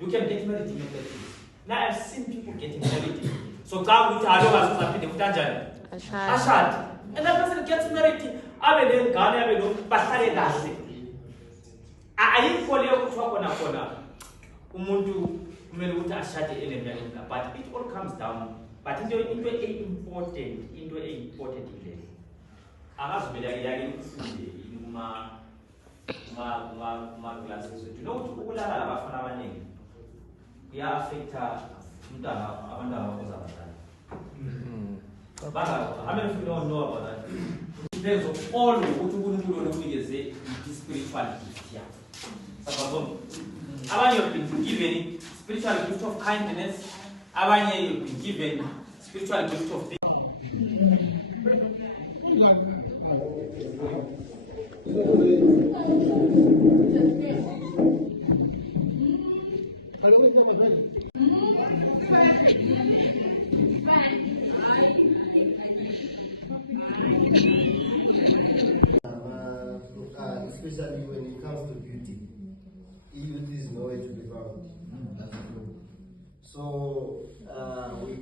You can get married in your 30s. Now I've seen people getting married. So come with Ashad. And that person gets married. But it all comes down. But into important classes. You know we are affected. How many of you don't know about that? It depends on all what you say spirituality. You've been given spiritual gift of kindness. You've been given spiritual gift of especially when it comes to beauty. Youth is nowhere to be found. So we